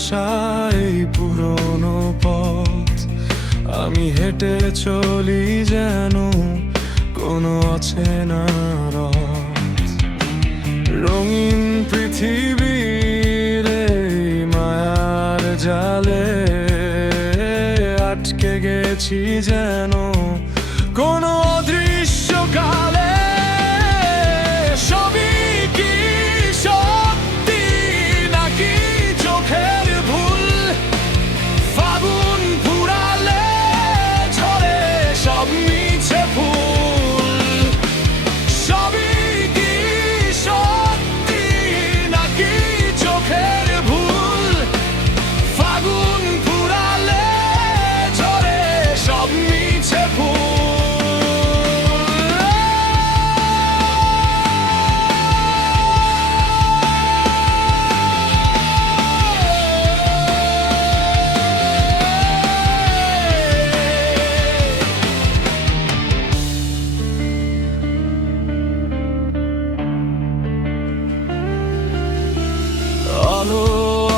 আসা এই পুরনো পথ আমি হেঁটে চলি যেন কোনো অচেনা রথ। রঙিন পৃথিবীর এই মায়ার জালে আটকে গেছি যেন কোনো অদৃশ্য কালে। সবই কি সত্যি নাকি চোখের ভুল? ফাগুন ফুরালে ঝরে সব মিছে ফুল। সবই কি সত্যি নাকি চোখের ভুল? ফাগুন ফুরালে ঝরে সব মিছে ফুল। আলো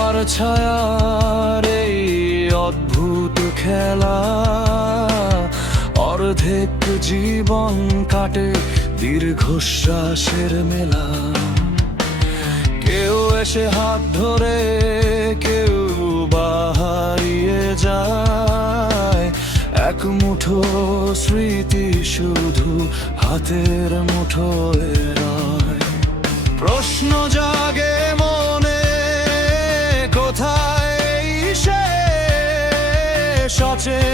আর ছায়ার এই অদ্ভুত খেলা, অর্ধেক জীবন কাটে দীর্ঘশ্বাসের মেলা। কেউ এসে হাত ধরে, কেউ বা হারিয়ে যায়। এক মুঠো স্মৃতি শুধু হাতের মুঠোয় রয়। প্রশ্ন জাগে মনে, কোথায় শেষ? অচেনা